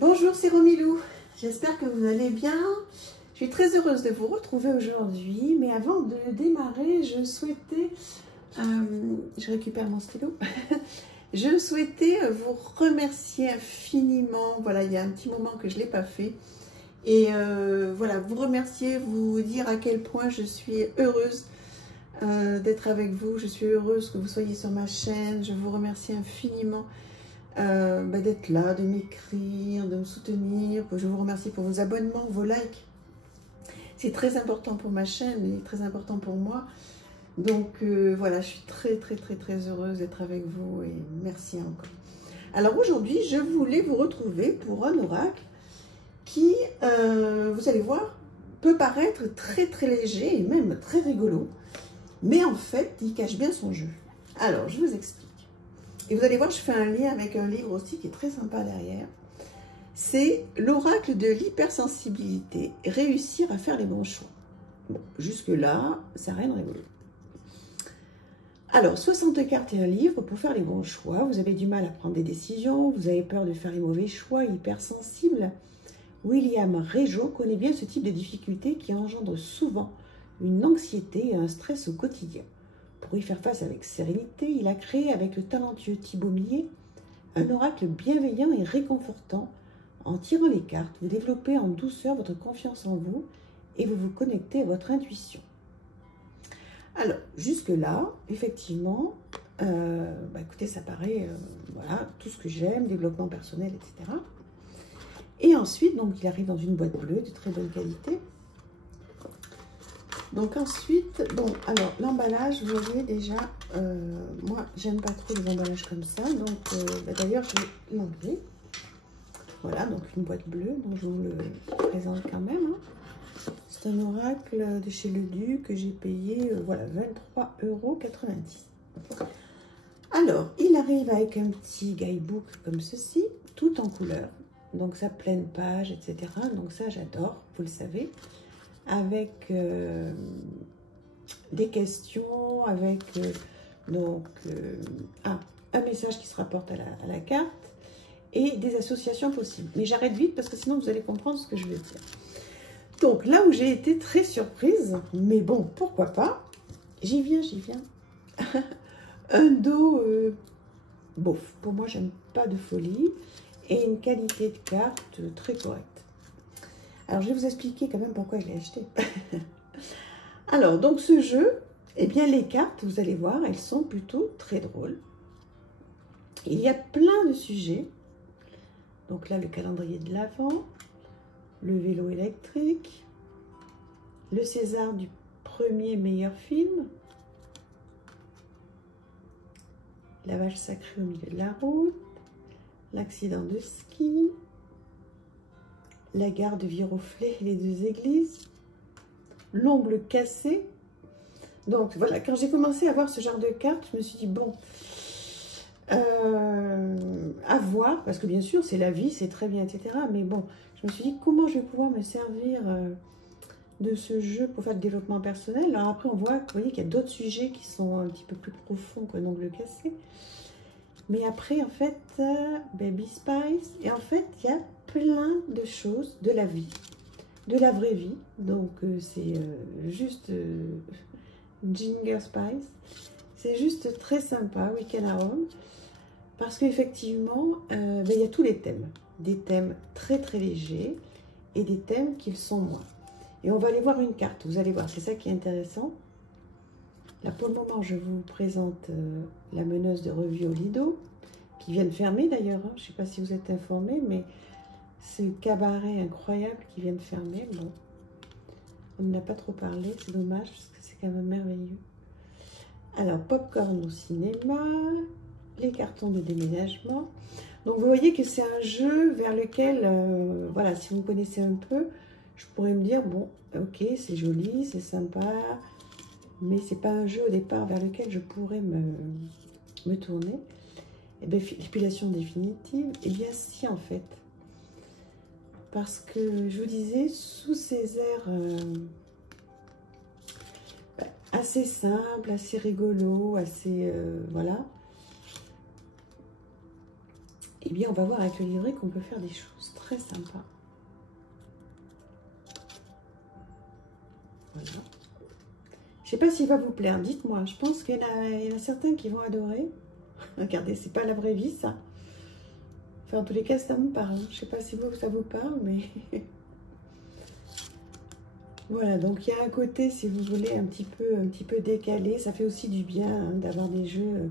Bonjour, c'est Romilou. J'espère que vous allez bien. Je suis très heureuse de vous retrouver aujourd'hui. Mais avant de démarrer, je souhaitais... je récupère mon stylo. Je souhaitais vous remercier infiniment. Voilà, il y a un petit moment que je ne l'ai pas fait. Et voilà, vous remercier, vous dire à quel point je suis heureuse d'être avec vous. Je suis heureuse que vous soyez sur ma chaîne. Je vous remercie infiniment d'être là, de m'écrire, de me soutenir. Je vous remercie pour vos abonnements, vos likes. C'est très important pour ma chaîne et très important pour moi. Donc voilà, je suis très heureuse d'être avec vous et merci encore. Alors aujourd'hui, je voulais vous retrouver pour un oracle qui, vous allez voir, peut paraître très léger et même très rigolo. Mais en fait, il cache bien son jeu. Alors, je vous explique. Et vous allez voir, je fais un lien avec un livre aussi qui est très sympa derrière. C'est l'oracle de l'hypersensibilité, réussir à faire les bons choix. Bon, jusque-là, ça n'a rien de rigolo. Alors, 60 cartes et un livre pour faire les bons choix. Vous avez du mal à prendre des décisions, vous avez peur de faire les mauvais choix, hypersensible. William Régeau connaît bien ce type de difficultés qui engendre souvent une anxiété et un stress au quotidien. Pour y faire face avec sérénité, il a créé avec le talentueux Thibaut Millet un oracle bienveillant et réconfortant. En tirant les cartes, vous développez en douceur votre confiance en vous et vous vous connectez à votre intuition. Alors, jusque-là, effectivement, écoutez, ça paraît, voilà, tout ce que j'aime, développement personnel, etc. Et ensuite, donc, il arrive dans une boîte bleue de très bonne qualité. Donc ensuite, bon, alors l'emballage, vous voyez déjà, moi j'aime pas trop les emballages comme ça, donc d'ailleurs je vais l'enlever. Voilà, donc une boîte bleue, donc je vous le présente quand même. Hein. C'est un oracle de chez Le Duc que j'ai payé, voilà, 23,90 €. Alors, il arrive avec un petit guidebook comme ceci, tout en couleur, donc sa pleine page, etc. Donc ça j'adore, vous le savez. Avec des questions, avec un message qui se rapporte à la carte et des associations possibles. Mais j'arrête vite parce que sinon vous allez comprendre ce que je veux dire. Donc là où j'ai été très surprise, mais bon, pourquoi pas, j'y viens. Un dos bof, pour moi j'aime pas de folie et une qualité de carte très correcte. Alors, je vais vous expliquer quand même pourquoi je l'ai acheté. Alors, donc ce jeu, eh bien, les cartes, vous allez voir, elles sont plutôt très drôles. Il y a plein de sujets. Donc là, le calendrier de l'Avent, le vélo électrique, le César du premier meilleur film, la vache sacrée au milieu de la route, l'accident de ski, la gare de Viroflay et les deux églises, l'ongle cassé. Donc voilà, quand j'ai commencé à voir ce genre de cartes, je me suis dit, bon, à voir, parce que bien sûr, c'est la vie, c'est très bien, etc. Mais bon, je me suis dit, comment je vais pouvoir me servir de ce jeu pour faire du développement personnel. Alors après, on voit, vous voyez qu'il y a d'autres sujets qui sont un petit peu plus profonds qu'un ongle cassé. Mais après, en fait, Baby Spice, et en fait, il y a plein de choses de la vie, de la vraie vie. Donc, c'est juste Ginger Spice. C'est juste très sympa, Weekend à Rome. Parce qu'effectivement, il y a tous les thèmes. Des thèmes très légers et des thèmes qui le sont moins. Et on va aller voir une carte. Vous allez voir, c'est ça qui est intéressant. Là, pour le moment, je vous présente la meneuse de revue au Lido, qui vient de fermer d'ailleurs. Hein. Je ne sais pas si vous êtes informés, mais c'est le cabaret incroyable qui vient de fermer. Bon, on n'a pas trop parlé, c'est dommage, parce que c'est quand même merveilleux. Alors, Popcorn au cinéma, les cartons de déménagement. Donc, vous voyez que c'est un jeu vers lequel, voilà, si vous connaissez un peu, je pourrais me dire, bon, ok, c'est joli, c'est sympa, mais c'est pas un jeu au départ vers lequel je pourrais me tourner. Et bien, l'épilation définitive, et bien si en fait. Parce que je vous disais, sous ces airs assez simples, assez rigolos, assez voilà. eh bien, on va voir avec le livret qu'on peut faire des choses très sympas. Voilà. Je ne sais pas s'il va vous plaire, dites-moi. Je pense qu'il y en a certains qui vont adorer. Regardez, c'est pas la vraie vie, ça. Enfin, en tous les cas, ça me parle. Je ne sais pas si vous, ça vous parle, mais... Voilà, donc il y a un côté, si vous voulez, un petit peu décalé. Ça fait aussi du bien hein, d'avoir des jeux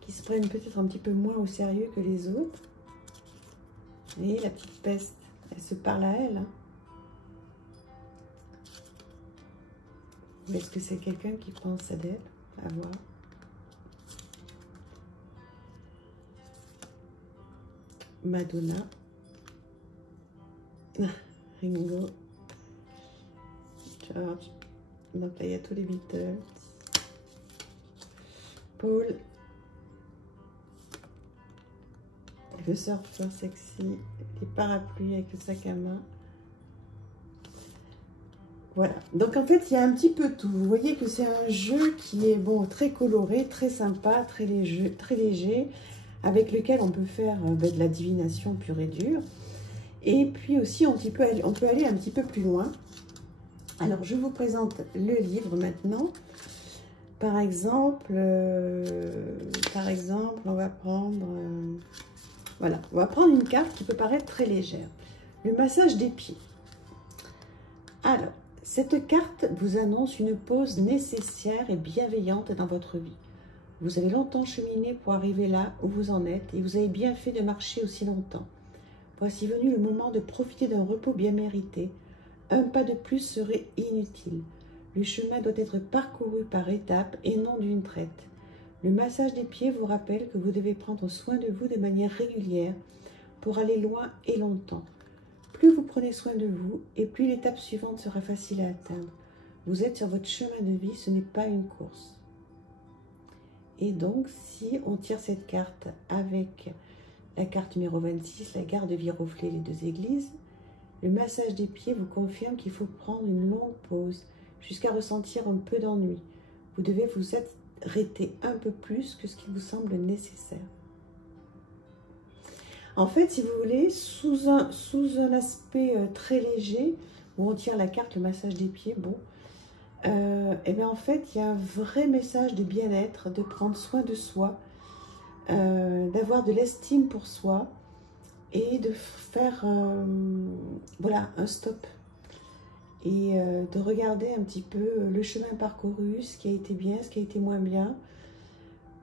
qui se prennent peut-être un petit peu moins au sérieux que les autres. Et la petite peste, elle se parle à elle. Hein. Ou est-ce que c'est quelqu'un qui pense à d'elle? À voir. Madonna. Ringo. George. Donc là, il y a tous les Beatles. Paul. Le surfeur sexy. Les parapluies avec le sac à main. Voilà. Donc en fait, il y a un petit peu tout. Vous voyez que c'est un jeu qui est bon, très coloré, très sympa, très léger, avec lequel on peut faire de la divination pure et dure. Et puis aussi, on peut aller un petit peu plus loin. Alors, je vous présente le livre maintenant. Par exemple, on va prendre... voilà, on va prendre une carte qui peut paraître très légère. Le massage des pieds. Alors, cette carte vous annonce une pause nécessaire et bienveillante dans votre vie. Vous avez longtemps cheminé pour arriver là où vous en êtes et vous avez bien fait de marcher aussi longtemps. Voici venu le moment de profiter d'un repos bien mérité. Un pas de plus serait inutile. Le chemin doit être parcouru par étapes et non d'une traite. Le massage des pieds vous rappelle que vous devez prendre soin de vous de manière régulière pour aller loin et longtemps. Plus vous prenez soin de vous et plus l'étape suivante sera facile à atteindre. Vous êtes sur votre chemin de vie, ce n'est pas une course. Et donc, si on tire cette carte avec la carte numéro 26, la garde viroflée, les deux églises, le massage des pieds vous confirme qu'il faut prendre une longue pause jusqu'à ressentir un peu d'ennui. Vous devez vous arrêter un peu plus que ce qui vous semble nécessaire. En fait, si vous voulez, sous un aspect très léger, où on tire la carte, le massage des pieds, bon, et bien en fait, il y a un vrai message de bien-être, de prendre soin de soi, d'avoir de l'estime pour soi et de faire voilà, un stop et de regarder un petit peu le chemin parcouru, ce qui a été bien, ce qui a été moins bien.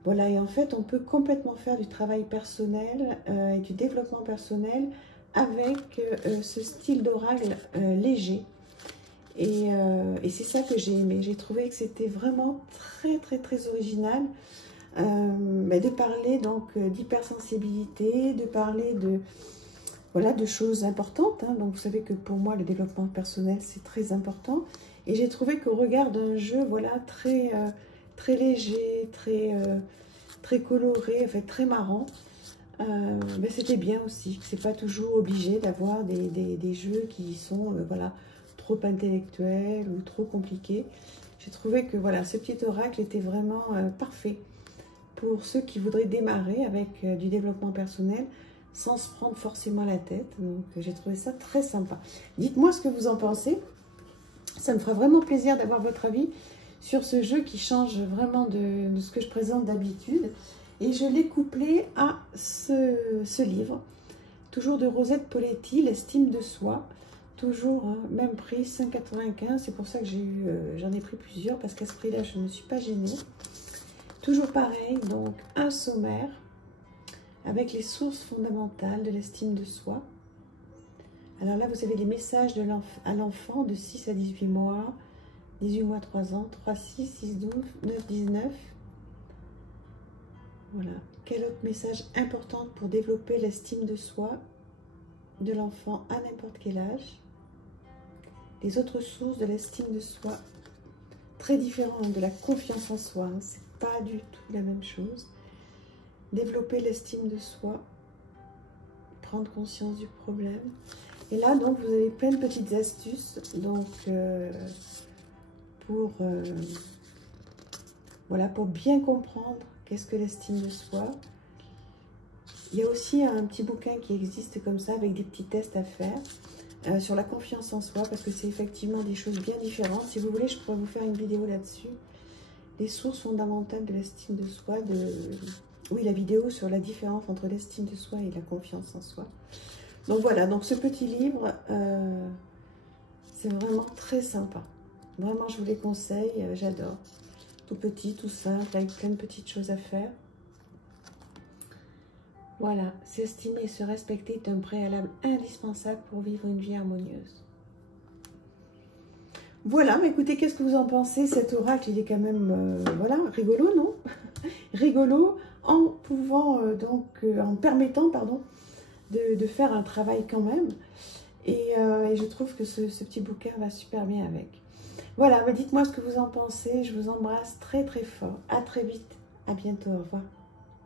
Voilà, et en fait, on peut complètement faire du travail personnel et du développement personnel avec ce style d'oracle léger. Et c'est ça que j'ai aimé. J'ai trouvé que c'était vraiment très original de parler donc d'hypersensibilité, de parler de, voilà, de choses importantes. Hein. Donc vous savez que pour moi, le développement personnel, c'est très important. Et j'ai trouvé qu'au regard d'un jeu voilà, très léger, très coloré, en fait, très marrant, c'était bien aussi. C'est pas toujours obligé d'avoir des jeux qui sont voilà, trop intellectuels ou trop compliqués. J'ai trouvé que voilà, ce petit oracle était vraiment parfait pour ceux qui voudraient démarrer avec du développement personnel sans se prendre forcément la tête. Donc j'ai trouvé ça très sympa. Dites-moi ce que vous en pensez. Ça me fera vraiment plaisir d'avoir votre avis sur ce jeu qui change vraiment de ce que je présente d'habitude. Et je l'ai couplé à ce livre, toujours de Rosette Poletti, l'estime de soi. Toujours, hein, même prix, 5,95. C'est pour ça que j'en ai pris plusieurs, parce qu'à ce prix-là, je ne me suis pas gênée. Toujours pareil, donc un sommaire avec les sources fondamentales de l'estime de soi. Alors là, vous avez les messages à l'enfant de 6 à 18 mois, 18 mois, 3 ans, 3, 6, 6, 12, 9, 19. Voilà. Quel autre message important pour développer l'estime de soi de l'enfant à n'importe quel âge? Les autres sources de l'estime de soi, très différentes de la confiance en soi, hein, c'est pas du tout la même chose. Développer l'estime de soi, prendre conscience du problème. Et là, donc, vous avez plein de petites astuces donc, voilà, pour bien comprendre qu'est-ce que l'estime de soi. Il y a aussi un petit bouquin qui existe comme ça, avec des petits tests à faire, sur la confiance en soi, parce que c'est effectivement des choses bien différentes. Si vous voulez, je pourrais vous faire une vidéo là-dessus. Les sources fondamentales de l'estime de soi, oui, la vidéo sur la différence entre l'estime de soi et la confiance en soi. Donc voilà, donc ce petit livre, c'est vraiment très sympa. Vraiment, je vous les conseille, j'adore. Tout petit, tout simple, avec plein de petites choses à faire. Voilà, s'estimer et se respecter est un préalable indispensable pour vivre une vie harmonieuse. Voilà, mais écoutez, qu'est-ce que vous en pensez? Cet oracle, il est quand même, voilà, rigolo, non? Rigolo, en pouvant, en permettant, pardon, de faire un travail quand même. Et je trouve que ce petit bouquin va super bien avec. Voilà, dites-moi ce que vous en pensez. Je vous embrasse très très fort. À très vite. À bientôt. Au revoir.